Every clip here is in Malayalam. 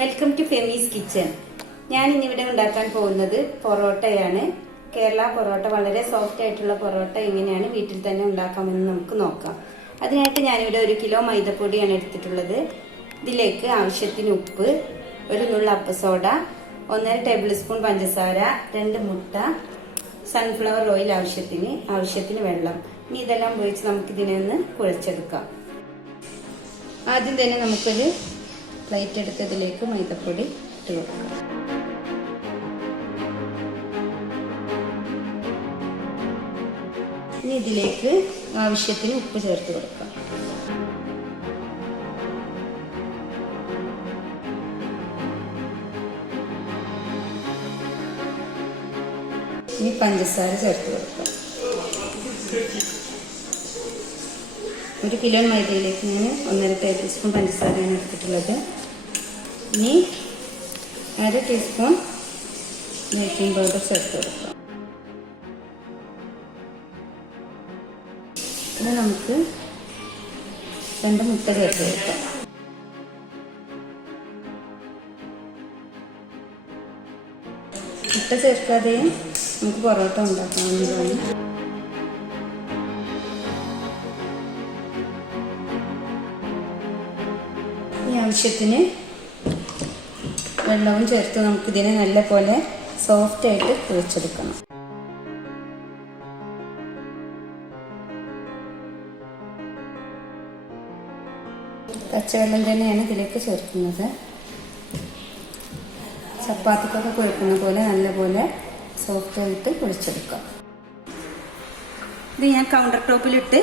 Welcome to Femi's kitchen. ഞാൻ ഇന്നിവിടെ ഉണ്ടാക്കാൻ പോകുന്നത് പൊറോട്ടയാണ്. കേരള പൊറോട്ട, വളരെ സോഫ്റ്റ് ആയിട്ടുള്ള പൊറോട്ട എങ്ങനെയാണ് വീട്ടിൽ തന്നെ ഉണ്ടാക്കാമെന്ന് നമുക്ക് നോക്കാം. അതിനായിട്ട് ഞാനിവിടെ 1 കിലോ മൈദപ്പൊടിയാണ് എടുത്തിട്ടുള്ളത്. ഇതിലേക്ക് ആവശ്യത്തിന് ഉപ്പ്, 1 നുള്ള അപ്പസോഡ, 1.5 ടേബിൾ സ്പൂൺ പഞ്ചസാര, 2 മുട്ട, സൺഫ്ലവർ ഓയിൽ ആവശ്യത്തിന് വെള്ളം. ഇനി ഇതെല്ലാം ഉപയോഗിച്ച് നമുക്കിതിനെ ഒന്ന് കുഴച്ചെടുക്കാം. ആദ്യം തന്നെ നമുക്കൊരു പ്ലേറ്റ് എടുത്തതിലേക്ക് മൈദപ്പൊടി ഇട്ട് കൊടുക്കാം. ഇനി ഇതിലേക്ക് ആവശ്യത്തിന് ഉപ്പ് ചേർത്ത് കൊടുക്കാം. ഇനി പഞ്ചസാര ചേർത്ത് കൊടുക്കാം. 1 കിലോ മൈദയിലേക്ക് ഞാൻ 1.5 ടേബിൾ സ്പൂൺ പഞ്ചസാരയാണ് എടുത്തിട്ടുള്ളത്. ഇനി 1/2 ടീസ്പൂൺ ബേക്കിംഗ് പൗഡർ ചേർത്ത് കൊടുക്കാം. ഇനി നമുക്ക് 2 മുട്ട ചേർത്ത് കൊടുക്കാം. മുട്ട ചേർക്കാതെയും നമുക്ക് പൊറോട്ട ഉണ്ടാക്കാവുന്നതാണ്. ഈ ആവശ്യത്തിന് വെള്ളവും ചേർത്ത് നമുക്കിതിനെ നല്ലപോലെ സോഫ്റ്റായിട്ട് കുഴച്ചെടുക്കണം. പച്ചവെള്ളം തന്നെയാണ് ഇതിലേക്ക് ചേർക്കുന്നത്. ചപ്പാത്തിക്കൊക്കെ കുഴക്കുന്ന പോലെ നല്ലപോലെ സോഫ്റ്റായിട്ട് കുഴച്ചെടുക്കാം. ഇത് ഞാൻ കൗണ്ടർ ടോപ്പിലിട്ട്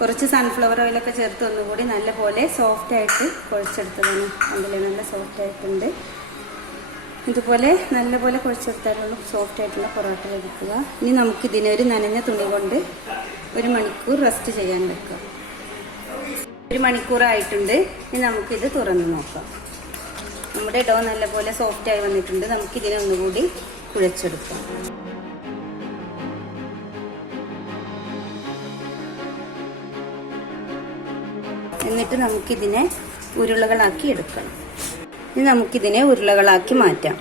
കുറച്ച് സൺഫ്ലവർ ഓയിലൊക്കെ ചേർത്ത് ഒന്നുകൂടി നല്ലപോലെ സോഫ്റ്റായിട്ട് കുഴച്ചെടുത്തതാണ്. അതിൽ നല്ല സോഫ്റ്റായിട്ടുണ്ട്. ഇതുപോലെ നല്ലപോലെ കുഴച്ചെടുത്താലുള്ള സോഫ്റ്റായിട്ടുള്ള പൊറോട്ട എടുക്കുക. ഇനി നമുക്കിതിനൊരു നനഞ്ഞ തുണി കൊണ്ട് 1 മണിക്കൂർ റെസ്റ്റ് ചെയ്യാൻ വെക്കുക. 1 മണിക്കൂറായിട്ടുണ്ട്. ഇനി നമുക്കിത് തുറന്ന് നോക്കാം. നമ്മുടെ ഡോ നല്ലപോലെ സോഫ്റ്റായി വന്നിട്ടുണ്ട്. നമുക്കിതിനെ ഒന്നുകൂടി കുഴച്ചെടുക്കാം. എന്നിട്ട് നമുക്കിതിനെ ഉരുളകളാക്കി എടുക്കണം. ഇനി നമുക്കിതിനെ ഉരുളകളാക്കി മാറ്റാം.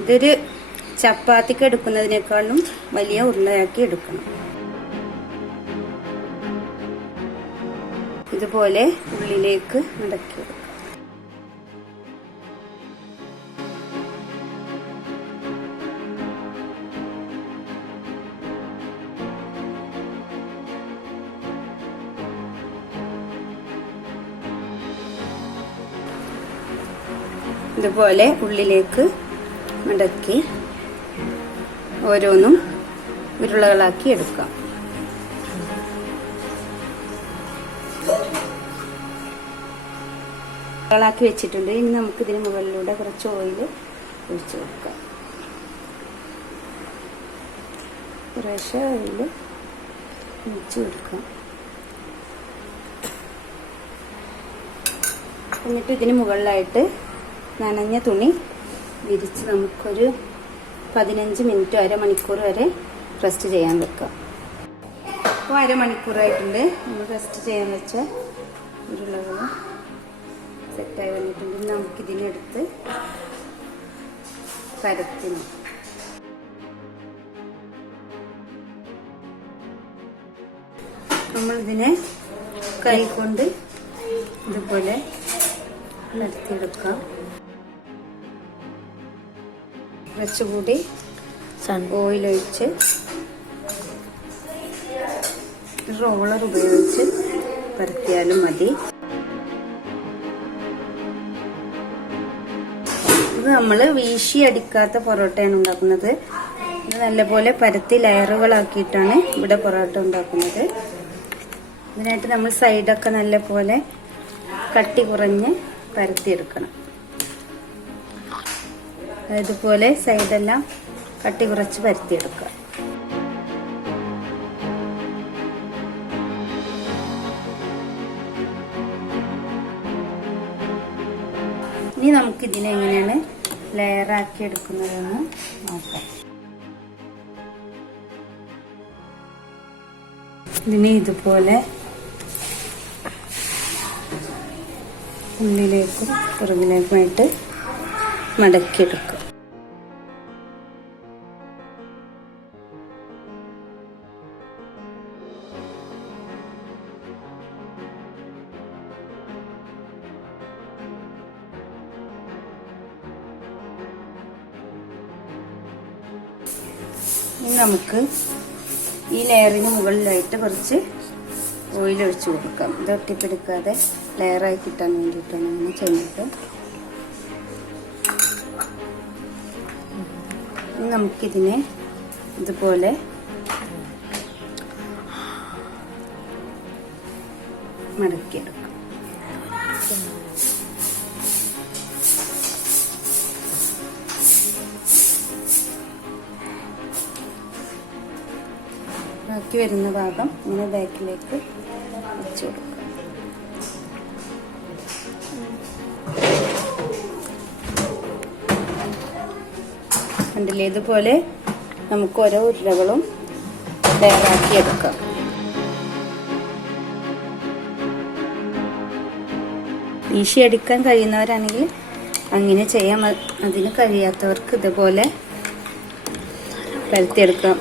ഇതൊരു ചപ്പാത്തിക്ക് എടുക്കുന്നതിനേക്കാളും വലിയ ഉരുളയാക്കി എടുക്കണം. ഇതുപോലെ ഉള്ളിലേക്ക് മടക്കി എടുക്കാം. ഇതുപോലെ ഉള്ളിലേക്ക് മടക്കി ഓരോന്നും ഉരുളകളാക്കി എടുക്കാം. ഉരുളകളാക്കി വെച്ചിട്ടുണ്ട്. ഇനി നമുക്കിതിന് മുകളിലൂടെ കുറച്ച് ഓയിൽ ഒഴിച്ച് കൊടുക്കാം. കുറേശ്ശെ ഓയിൽ ഒഴിച്ച് കൊടുക്കാം. എന്നിട്ട് ഇതിന് മുകളിലായിട്ട് നനഞ്ഞ തുണി വിരിച്ച് നമുക്കൊരു 15 മിനിറ്റ്, അരമണിക്കൂർ വരെ റെസ്റ്റ് ചെയ്യാൻ വെക്കാം. അപ്പോൾ അരമണിക്കൂറായിട്ടുണ്ട്. നമ്മൾ റെസ്റ്റ് ചെയ്യാൻ വെച്ച ഉരുളകൾ സെറ്റായി വന്നിട്ടുണ്ട്. നമുക്കിതിനെടുത്ത് പരത്തി നോക്കാം. നമ്മളിതിനെ കൈ കൊണ്ട് ഇതുപോലെ പരത്തിയെടുക്കാം. കുറച്ചുകൂടി ഓയിൽ ഒഴിച്ച് റോളർ ഉപയോഗിച്ച് പരത്തിയാലും മതി. ഇത് നമ്മൾ വീശി അടിക്കാത്ത പൊറോട്ടയാണ് ഉണ്ടാക്കുന്നത്. ഇത് നല്ലപോലെ പരത്തി ലെയറുകളാക്കിയിട്ടാണ് ഇവിടെ പൊറോട്ട ഉണ്ടാക്കുന്നത്. ഇതിനായിട്ട് നമ്മൾ സൈഡൊക്കെ നല്ലപോലെ കട്ടി കുറഞ്ഞ് പരത്തിയെടുക്കണം. ഇതുപോലെ സൈഡെല്ലാം കട്ടി കുറച്ച് പരത്തിയെടുക്കുക. ഇനി നമുക്കിതിനെ എങ്ങനെയാണ് ലെയറാക്കി എടുക്കുന്നതെന്ന് നോക്കാം. ഇതിനെ ഇതുപോലെ ഉള്ളിലേക്കും പുറകിലേക്കുമായിട്ട് മടക്കിയെടുക്കുക. ഇനി നമുക്ക് ഈ ലെയറിന് മുകളിലായിട്ട് കുറച്ച് ഓയിൽ ഒഴിച്ച് കൊടുക്കാം. ഇത് ഒട്ടിപ്പിടിക്കാതെ ലെയറായി കിട്ടാൻ വേണ്ടിയിട്ടാണ് അങ്ങനെ ചെയ്യുന്നത്. ഇനി നമുക്കിതിനെ ഇതുപോലെ മടക്കിയെടുക്കാം. ബാക്കി വരുന്ന ഭാഗം ഇങ്ങനെ ബാക്കിലേക്ക് വെച്ച് കൊടുക്കുക. കണ്ടില്ലേ, ഇതുപോലെ നമുക്ക് ഓരോ ഉരുളകളും തയ്യാറാക്കി എടുക്കാം. വീശി എടുക്കാൻ കഴിയുന്നവരാണെങ്കിൽ അങ്ങനെ ചെയ്യാം. അതിന് കഴിയാത്തവർക്ക് ഇതുപോലെ പരത്തിയെടുക്കാം.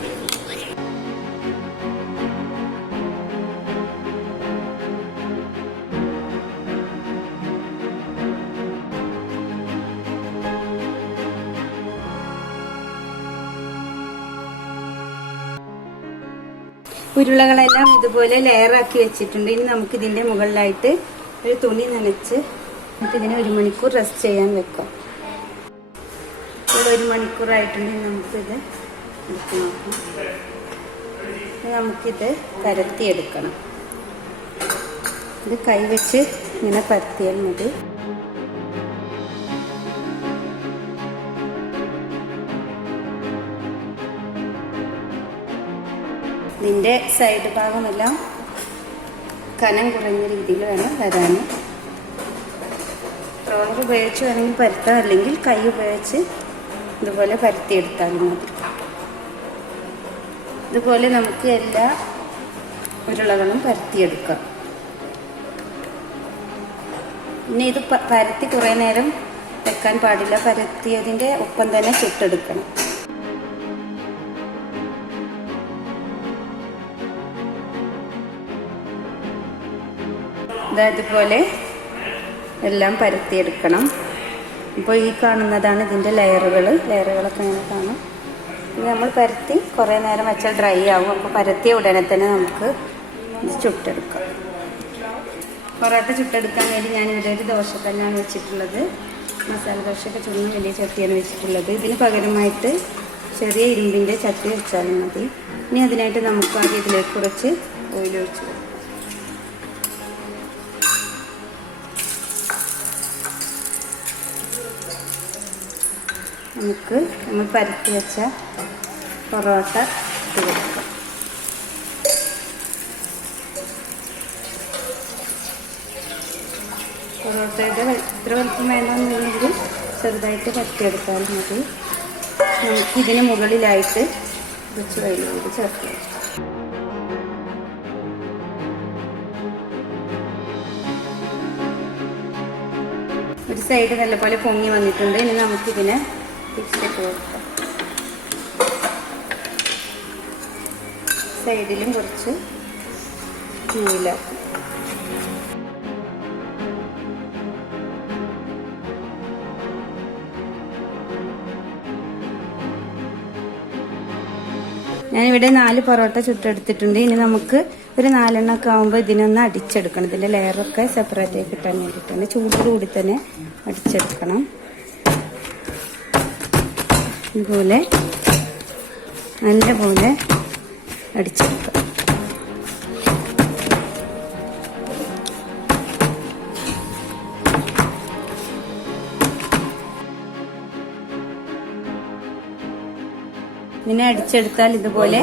ഉരുളകളെല്ലാം ഇതുപോലെ ലെയറാക്കി വെച്ചിട്ടുണ്ട്. ഇനി നമുക്ക് ഇതിന്റെ മുകളിലായിട്ട് ഒരു തുണി നനച്ച് ഇതിനെ 1 മണിക്കൂർ റെസ്റ്റ് ചെയ്യാൻ വെക്കാം. 1 മണിക്കൂറായിട്ടുണ്ടെങ്കിൽ നമുക്കിത് എടുത്ത് നോക്കാം. നമുക്കിത് പരത്തിയെടുക്കണം. ഇത് കൈവച്ച് ഇങ്ങനെ പരത്തിയാൽ മതി. ഇതിൻ്റെ സൈഡ് ഭാഗമെല്ലാം കനം കുറഞ്ഞ രീതിയിൽ വേണം വരാൻ. റോളർ ഉപയോഗിച്ച് വേണമെങ്കിൽ പരത്താം, അല്ലെങ്കിൽ കൈ ഉപയോഗിച്ച് ഇതുപോലെ പരത്തിയെടുത്താലും മതി. ഇതുപോലെ നമുക്ക് എല്ലാ ഉരുളകളും പരത്തിയെടുക്കാം. പിന്നെ ഇത് പരത്തി കുറേ നേരം വെക്കാൻ പാടില്ല. പരത്തിയതിൻ്റെ ഒപ്പം തന്നെ ചുട്ടെടുക്കണം. ഇതുപോലെ എല്ലാം പരത്തിയെടുക്കണം. ഇപ്പോൾ ഈ കാണുന്നതാണ് ഇതിൻ്റെ ലെയറുകളൊക്കെ അങ്ങനെ കാണും. ഇത് നമ്മൾ പരത്തി കുറേ നേരം വെച്ചാൽ ഡ്രൈ ആവും. അപ്പോൾ പരത്തിയ ഉടനെ തന്നെ നമുക്ക് ഇത് ചുട്ടെടുക്കാം. പൊറോട്ട ചുട്ടെടുക്കാൻ വേണ്ടി ഞാനിവിടെ ഒരു ദോശക്കല്ലാണ് വെച്ചിട്ടുള്ളത്. മസാല ദോശയൊക്കെ ചുടുന്ന വലിയ ചട്ടിയാണ് വെച്ചിട്ടുള്ളത്. ഇതിന് പകരമായിട്ട് ചെറിയ ഇരുമ്പിൻ്റെ ചട്ടി വെച്ചാലും മതി. ഇനി അതിനായിട്ട് നമുക്ക് ആദ്യം ഇതിലേക്ക് കുറച്ച് ഓയിൽ ഒഴിച്ച് കൊടുക്കാം. നമുക്ക് നമ്മൾ പരത്തി വെച്ച പൊറോട്ട ഇട്ട് കൊടുക്കാം. പൊറോട്ടയുടെ ഇത്ര വലിപ്പം വേണമെന്നുണ്ടെങ്കിൽ ചെറുതായിട്ട് പരത്തിയെടുത്താൽ മതി. നമുക്ക് ഇതിന് മുകളിലായിട്ട് കുറച്ച് വെള്ളം ചേർത്ത് ഒരു സൈഡ് നല്ലപോലെ പൊങ്ങി വന്നിട്ടുണ്ട്. ഇനി നമുക്കിതിനെ തിരിച്ചിട്ട് കൊടുക്കാം. സൈഡിലും കുറച്ച് നീലാക്കും. ഞാനിവിടെ 4 പൊറോട്ട ചുട്ടെടുത്തിട്ടുണ്ട്. ഇനി നമുക്ക് ഒരു 4 എണ്ണമൊക്കെ ആകുമ്പോൾ ഇതിനൊന്ന് അടിച്ചെടുക്കണം. ഇതിൻ്റെ ലെയറൊക്കെ സെപ്പറേറ്റ് ആയി കിട്ടാൻ വേണ്ടിയിട്ടാണ്. ചൂടോടുകൂടി തന്നെ അടിച്ചെടുക്കണം. ഇതുപോലെ നല്ലപോലെ അടിച്ചെടുക്കാം. ഇങ്ങനെ അടിച്ചെടുത്താൽ ഇതുപോലെ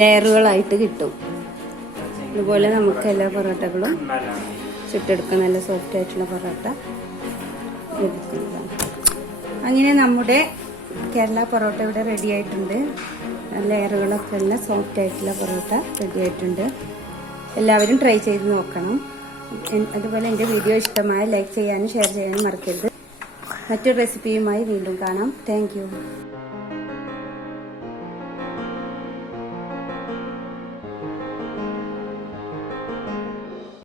ലെയറുകളായിട്ട് കിട്ടും. ഇതുപോലെ നമുക്ക് എല്ലാ പൊറോട്ടകളും ചുട്ടെടുക്കാം. നല്ല സോഫ്റ്റ് ആയിട്ടുള്ള പൊറോട്ട ലഭിക്കുന്നതാണ്. അങ്ങനെ നമ്മുടെ കേരള പൊറോട്ട ഇവിടെ റെഡി ആയിട്ടുണ്ട്. ലെയറുകളൊക്കെ ഉള്ള സോഫ്റ്റ് ആയിട്ടുള്ള പൊറോട്ട റെഡി ആയിട്ടുണ്ട്. എല്ലാവരും ട്രൈ ചെയ്ത് നോക്കണം. അതുപോലെ എൻ്റെ വീഡിയോ ഇഷ്ടമായ ലൈക്ക് ചെയ്യാനും ഷെയർ ചെയ്യാനും മറക്കരുത്. മറ്റൊരു റെസിപ്പിയുമായി വീണ്ടും കാണാം. Thank you.